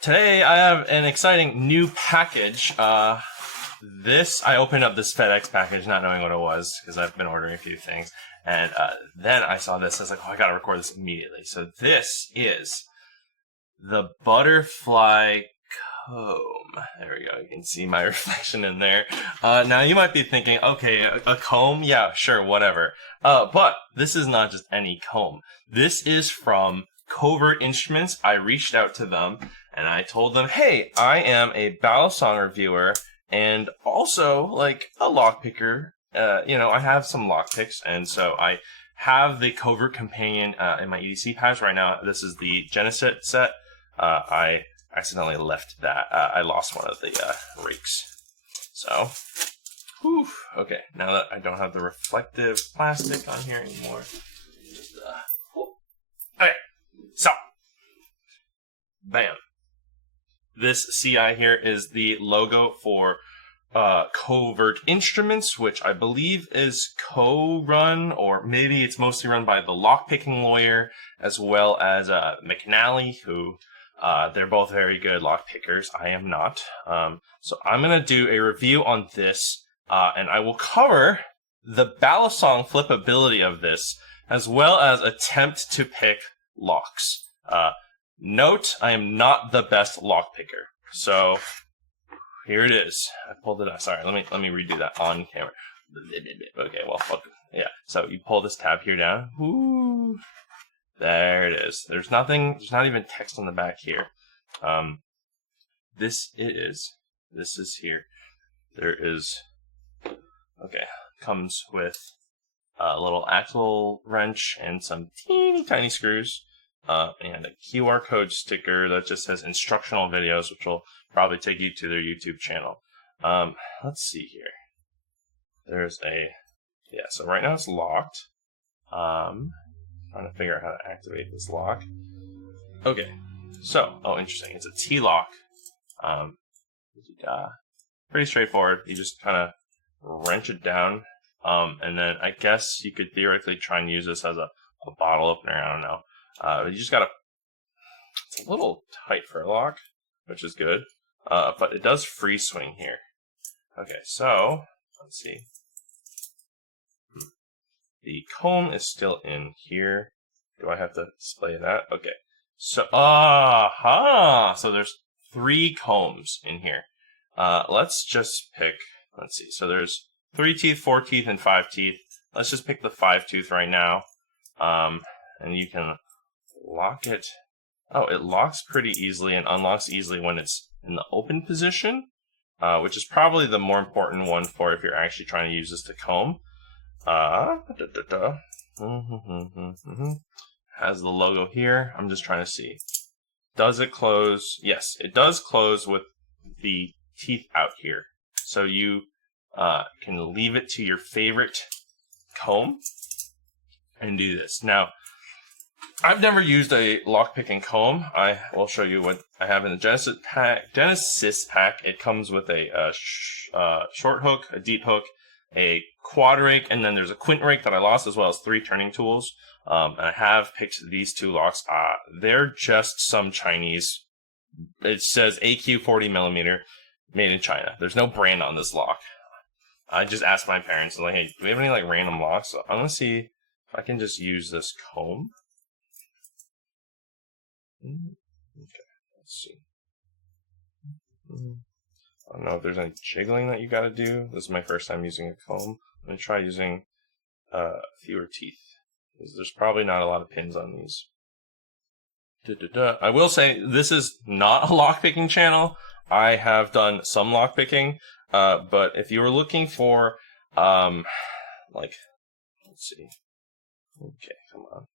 Today I have an exciting new package. I opened up this FedEx package not knowing what it was because I've been ordering a few things. And then I saw this. I was like, oh, I gotta record this immediately. So this is the butterfly comb. There we go. You can see my reflection in there. Now you might be thinking, okay, a comb? Yeah, sure, whatever. But this is not just any comb. This is from Covert Instruments. I reached out to them and I told them, hey, I am a Balisong reviewer and also like a lockpicker. I have some lockpicks, and so I have the Covert Companion in my EDC patch right now. This is the Genesis set. I accidentally left that. I lost one of the rakes. So, whew. Okay, now that I don't have the reflective plastic on here anymore. Just, okay, so, bam. This CI here is the logo for Covert Instruments, which I believe is co-run, or maybe it's mostly run by the lockpicking lawyer, as well as McNally, who they're both very good lockpickers. I am not. So I'm going to do a review on this, and I will cover the Balisong flippability of this, as well as attempt to pick locks. Note, I am not the best lockpicker. So here it is. I pulled it out. Sorry, let me redo that on camera. Okay, well, fuck. Yeah. So you pull this tab here down. Ooh. There it is. There's nothing. There's not even text on the back here. This is here. There is. Okay. Comes with a little axle wrench and some teeny tiny screws. And a QR code sticker that just says instructional videos, which will probably take you to their YouTube channel. Let's see here. There's so right now it's locked. Trying to figure out how to activate this lock. Okay, so, interesting. It's a T-lock. Pretty straightforward. You just kind of wrench it down. And then I guess you could theoretically try and use this as a bottle opener. I don't know. You just gotta, it's a little tight for a lock, which is good, but it does free swing here. Okay, so, let's see. The comb is still in here. Do I have to display that? Okay, so, so there's 3 combs in here. Let's just pick, let's see, so there's 3 teeth, 4 teeth, and 5 teeth. Let's just pick the 5 tooth right now, and you can lock it. Oh, it locks pretty easily and unlocks easily when it's in the open position, which is probably the more important one for if you're actually trying to use this to comb. Has the logo here. I'm just trying to see. Does it close? Yes, it does close with the teeth out here. So you can leave it to your favorite comb and do this. Now, I've never used a lockpicking comb. I will show you what I have in the Genesis pack. It comes with a short hook, a deep hook, a quad rake, and then there's a quint rake that I lost, as well as 3 turning tools. And I have picked these 2 locks. They're just some Chinese. It says AQ 40mm, made in China. There's no brand on this lock. I just asked my parents, like, hey, do we have any like random locks? So I'm gonna see if I can just use this comb. Okay, let's see. I don't know if there's any jiggling that you gotta do. This is my first time using a comb. I'm gonna try using fewer teeth, because there's probably not a lot of pins on these. I will say, this is not a lockpicking channel. I have done some lockpicking, but if you were looking for, let's see. Okay, come on.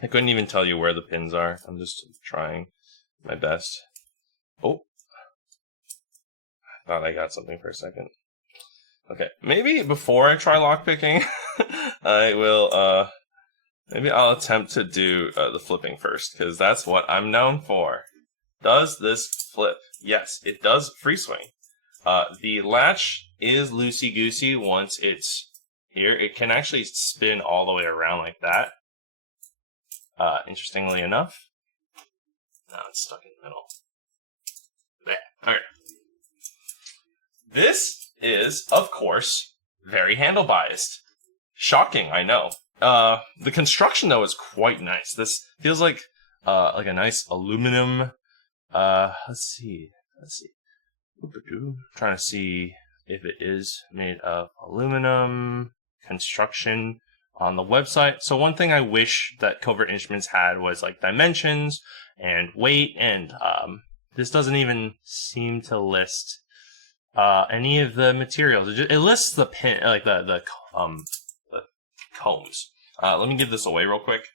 I couldn't even tell you where the pins are. I'm just trying my best. Oh. I thought I got something for a second. Okay, maybe before I try lockpicking, I will, maybe I'll attempt to do the flipping first, because that's what I'm known for. Does this flip? Yes, it does free swing. The latch is loosey-goosey once it's here. It can actually spin all the way around like that. Interestingly enough. Now it's stuck in the middle. There. Okay. This is, of course, very handle biased. Shocking, I know. The construction though is quite nice. This feels like a nice aluminum. Let's see. Trying to see if it is made of aluminum construction on the website. So one thing I wish that Covert Instruments had was like dimensions and weight, and this doesn't even seem to list any of the materials. It lists the pin, like the combs. Let me give this away real quick.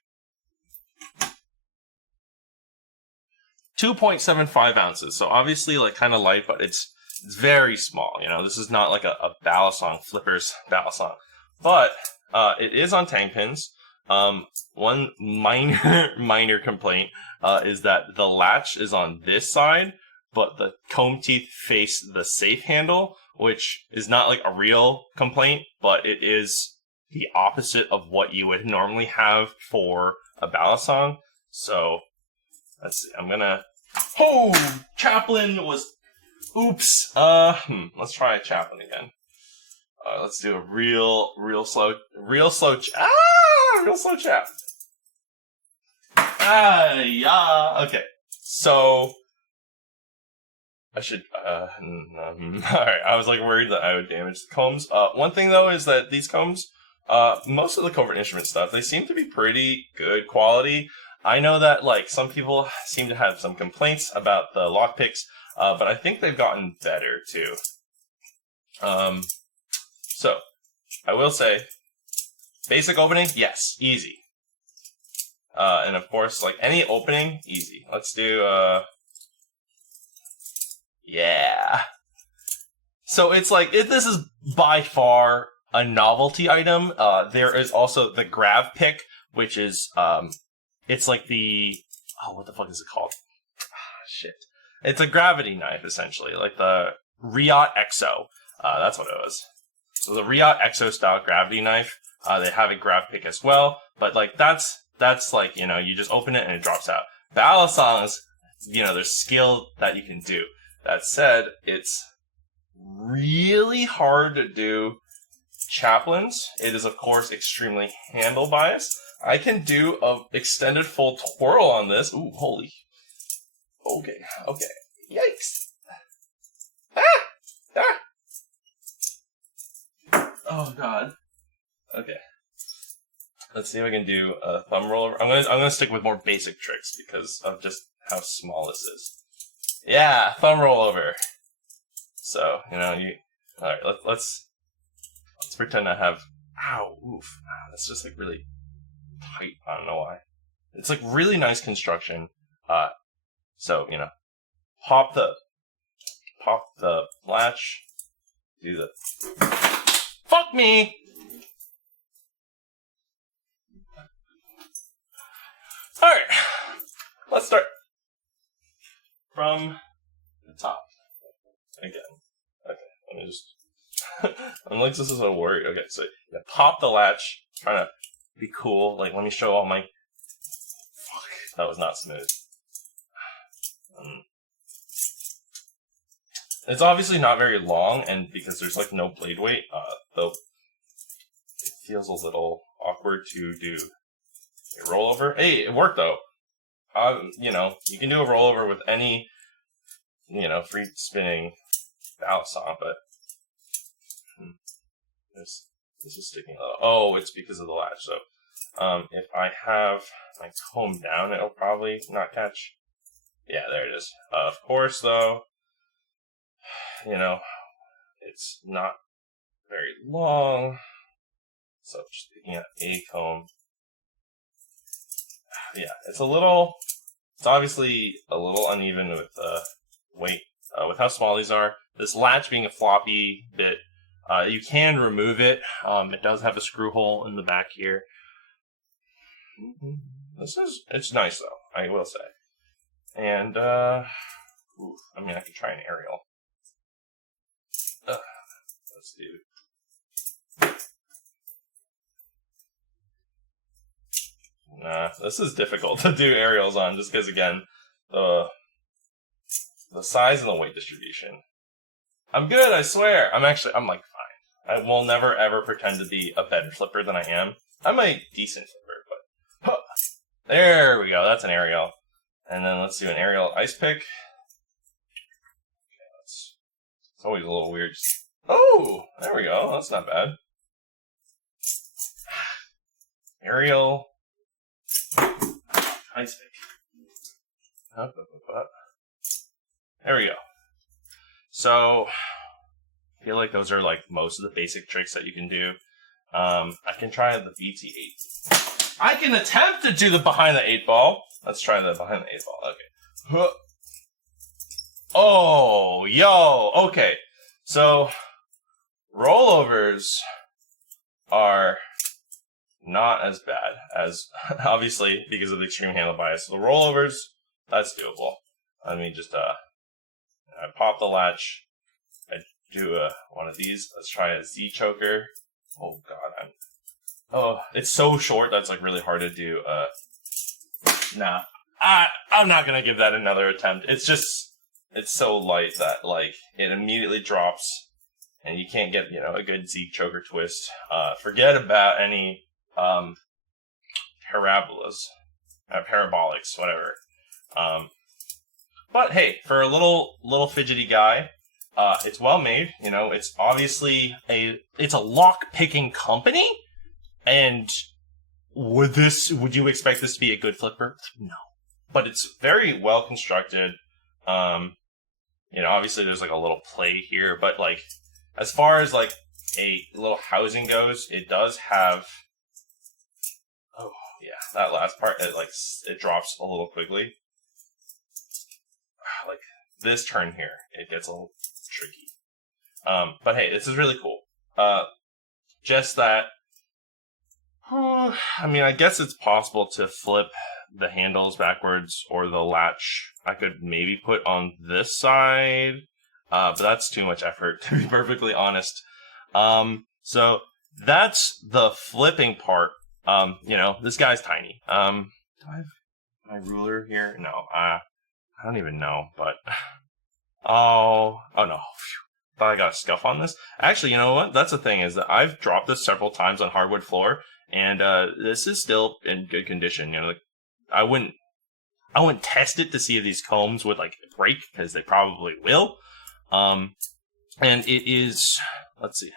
2.75 ounces. So obviously like kind of light, but it's very small. You know, this is not like a Balisong Flippers Balisong, but it is on tang pins. One minor complaint is that the latch is on this side, but the comb teeth face the safe handle, which is not like a real complaint, but it is the opposite of what you would normally have for a Balisong. So let's see. I'm gonna. Oh, Chaplin was. Oops. Let's try a Chaplin again. Let's do a real slow chap. Yeah. Okay. So I should. All right. I was like worried that I would damage the combs. One thing though is that these combs, most of the Covert Instrument stuff, they seem to be pretty good quality. I know that like some people seem to have some complaints about the lockpicks, but I think they've gotten better too. So I will say, basic opening, yes, easy. And of course, like any opening, easy. Let's do yeah. So it's like this is by far a novelty item. There is also the grav pick, which is it's like the what the fuck is it called? Shit. It's a gravity knife essentially, like the Riot Exo. That's what it was. So the Riot Exo style gravity knife. They have a grav pick as well, but like that's like, you know, you just open it and it drops out. Balisongs, you know, there's skill that you can do. That said, it's really hard to do Chaplins. It is, of course, extremely handle biased. I can do a extended full twirl on this. Ooh, holy. Okay. Yikes. Oh, God. Okay. Let's see if I can do a thumb roll. I'm gonna stick with more basic tricks because of just how small this is. Yeah, thumb roll over. So, you know, alright, let's pretend I have, ow, oof, that's just like really tight, I don't know why. It's like really nice construction, so, you know, pop the latch, do the, fuck me! Alright, let's start from the top again. Okay, let me just. I'm like, this is so worried. Okay, so yeah, pop the latch. Trying to be cool. Like, let me show all my. Fuck, that was not smooth. It's obviously not very long, and because there's like no blade weight, though it feels a little awkward to do a rollover. Hey, it worked though. You know, you can do a rollover with any, you know, free spinning Balisong, but this is sticking a little. Oh, it's because of the latch. So, if I have my comb down, it'll probably not catch. Yeah, there it is. Of course, though, you know, it's not very long. So, just picking up a comb. Yeah, it's obviously a little uneven with the weight, with how small these are. This latch being a floppy bit, you can remove it. It does have a screw hole in the back here. It's nice though, I will say. And, I mean, I could try an aerial. Let's do. Nah, this is difficult to do aerials on just because, again, the size and the weight distribution. I'm good, I swear. I'm like fine. I will never ever pretend to be a better flipper than I am. I'm a decent flipper, but huh, there we go. That's an aerial. And then let's do an aerial ice pick. Okay, it's always a little weird. Oh, there we go. That's not bad. Aerial ice pick. Up. There we go. So I feel like those are like most of the basic tricks that you can do. I can try the BT8. I can attempt to do the behind the 8 ball. Let's try the behind the 8 ball. Okay. Oh, yo. Okay. So rollovers are not as bad as, obviously, because of the extreme handle bias. So the rollovers, that's doable. Let me just, I pop the latch. I do one of these. Let's try a Z choker. Oh God, it's so short that's like really hard to do. Nah, I'm not gonna give that another attempt. It's so light that like it immediately drops, and you can't get a good Z choker twist. Forget about any parabolas, parabolics, whatever. But hey, for a little fidgety guy, it's well made. It's obviously it's a lock picking company, and would you expect this to be a good flipper? No, but it's very well constructed. Obviously there's like a little play here, but like as far as like a little housing goes, it does have. Oh yeah, that last part it drops a little quickly. Like this turn here, it gets a little tricky. But hey, this is really cool. Just that. I mean, I guess it's possible to flip the handles backwards or the latch. I could maybe put on this side, but that's too much effort, to be perfectly honest. So that's the flipping part. This guy's tiny. Do I have my ruler here? No, I don't even know, but oh no. Thought I got a scuff on this. Actually, you know what? That's the thing, is that I've dropped this several times on hardwood floor, and this is still in good condition. I wouldn't test it to see if these combs would like break, because they probably will. And it is, let's see,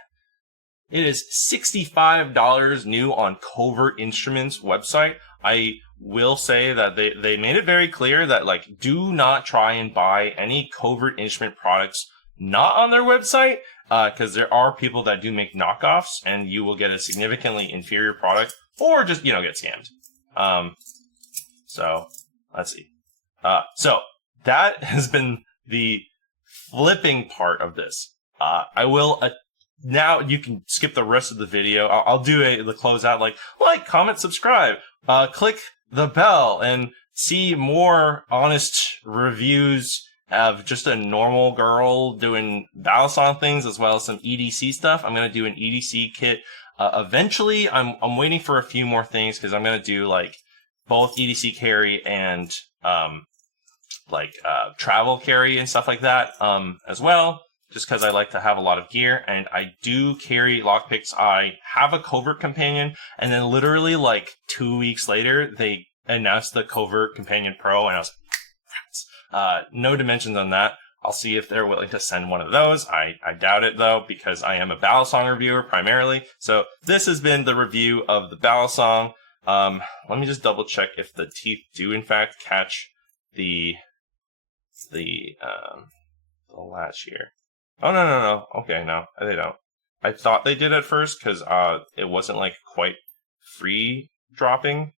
it is $65 new on Covert Instruments website. I will say that they made it very clear that like do not try and buy any Covert Instrument products not on their website, because there are people that do make knockoffs, and you will get a significantly inferior product, or just get scammed. So let's see. So that has been the flipping part of this. I will now you can skip the rest of the video. I'll do the closeout, like, comment, subscribe, click the bell, and see more honest reviews of just a normal girl doing Balisong things, as well as some EDC stuff. I'm going to do an EDC kit. Eventually, I'm waiting for a few more things, because I'm going to do like both EDC carry and travel carry and stuff like that as well, just because I like to have a lot of gear, and I do carry lockpicks. I have a Covert companion, and then literally like 2 weeks later, they announced the Covert Companion Pro, and I was no dimensions on that. I'll see if they're willing to send one of those. I doubt it, though, because I am a Balisong reviewer primarily. So this has been the review of the Balisong. Let me just double check if the teeth do in fact catch the latch here. Oh, no. Okay, no, they don't. I thought they did at first, because it wasn't like quite free dropping.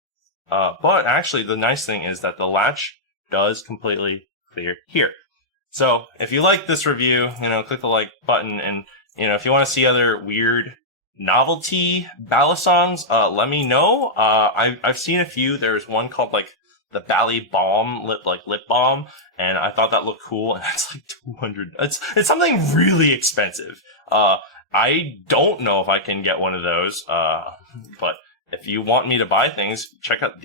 But actually, the nice thing is that the latch does completely clear here. So if you like this review, click the like button, and if you want to see other weird novelty Balisongs, let me know. I've seen a few. There's one called like the Bali Balm lip balm, and I thought that looked cool, and it's like $200. It's something really expensive. I don't know if I can get one of those, but if you want me to buy things, check out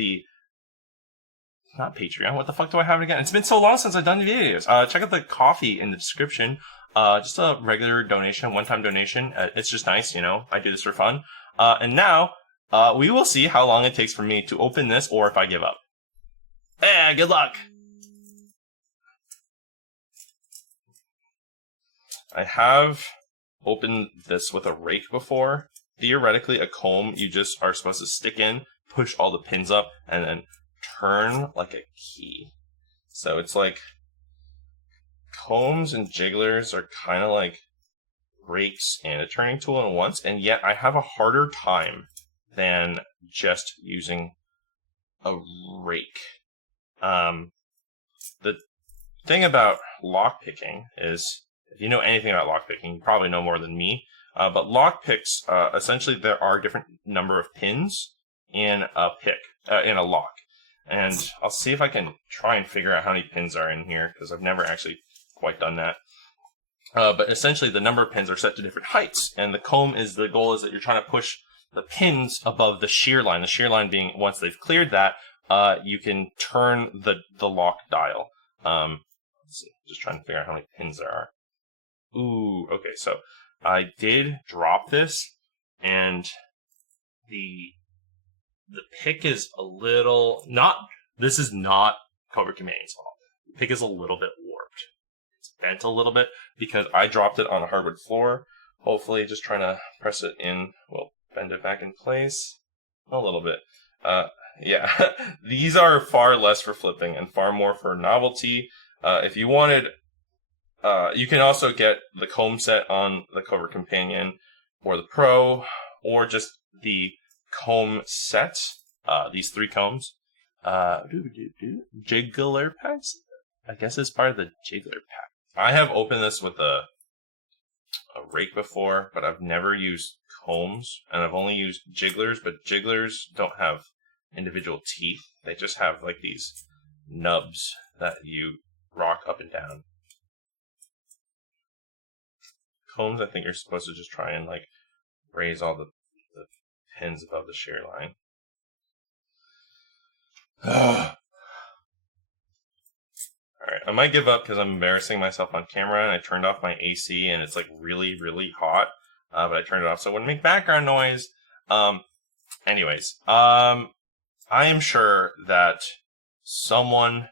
not Patreon. What the fuck do I have it again? It's been so long since I've done videos. Check out the coffee in the description. Just a regular donation, one-time donation. It's just nice, I do this for fun. And now, we will see how long it takes for me to open this or if I give up. Hey, good luck! I have opened this with a rake before. Theoretically, a comb you just are supposed to stick in, push all the pins up, and then turn like a key. So it's like combs and jigglers are kind of like rakes and a turning tool in once, and yet I have a harder time than just using a rake. The thing about lockpicking is, if you know anything about lockpicking, you probably know more than me. But lockpicks, essentially, there are different number of pins in a pick, in a lock. And I'll see if I can try and figure out how many pins are in here, because I've never actually quite done that. But essentially, the number of pins are set to different heights, and the goal is that you're trying to push the pins above the shear line. The shear line being, once they've cleared that, you can turn the lock dial. Let's see, just trying to figure out how many pins there are. Ooh, okay, so I did drop this, and the pick is a little, this is not Covert Companion's fault. The pick is a little bit warped. It's bent a little bit because I dropped it on a hardwood floor. Hopefully, just trying to press it in will bend it back in place a little bit. Yeah, these are far less for flipping and far more for novelty. If you wanted, you can also get the comb set on the Covert Companion or the Pro, or just the comb set. These 3 combs. Jiggler packs? I guess it's part of the jiggler pack. I have opened this with a rake before, but I've never used combs, and I've only used jigglers, but jigglers don't have individual teeth. They just have like these nubs that you rock up and down. Combs, I think you're supposed to just try and like raise all the pins above the shear line. Alright, I might give up because I'm embarrassing myself on camera, and I turned off my AC and it's like really, really hot. But I turned it off so it wouldn't make background noise. Anyways, I am sure that someone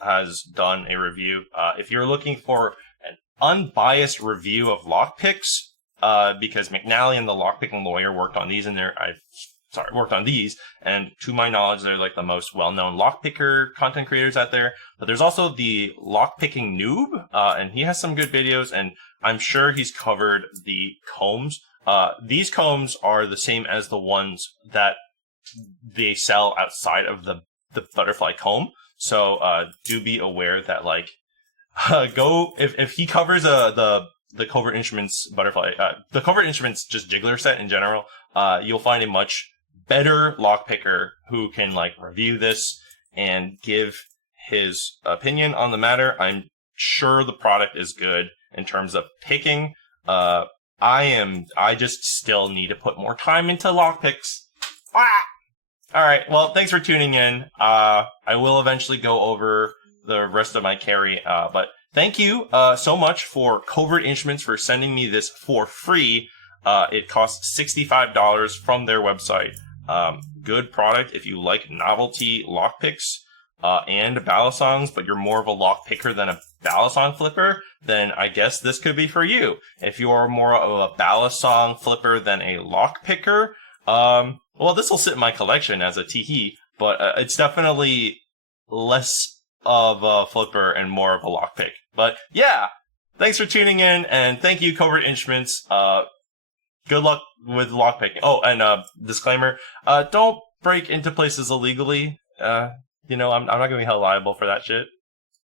has done a review. If you're looking for an unbiased review of lockpicks, because McNally and the lockpicking lawyer worked on these, and worked on these, and to my knowledge, they're like the most well-known lockpicker content creators out there. But there's also the lockpicking noob, and he has some good videos, and I'm sure he's covered the combs. These combs are the same as the ones that they sell outside of the butterfly comb. So do be aware that like if he covers the Covert Instruments butterfly, the Covert Instruments just jiggler set in general, you'll find a much better lockpicker who can like review this and give his opinion on the matter. I'm sure the product is good in terms of picking. I just still need to put more time into lockpicks. Alright, well, thanks for tuning in. I will eventually go over the rest of my carry, but thank you so much for Covert Instruments for sending me this for free. It costs $65 from their website. Good product if you like novelty lockpicks and balisongs, but you're more of a lockpicker than a balisong flipper, then I guess this could be for you. If you are more of a balisong flipper than a lockpicker, well, this will sit in my collection as a teehee, but it's definitely less of a flipper and more of a lockpick. But yeah, thanks for tuning in, and thank you, Covert Instruments. Good luck with lockpicking. Oh, and disclaimer: don't break into places illegally. I'm not gonna be held liable for that shit.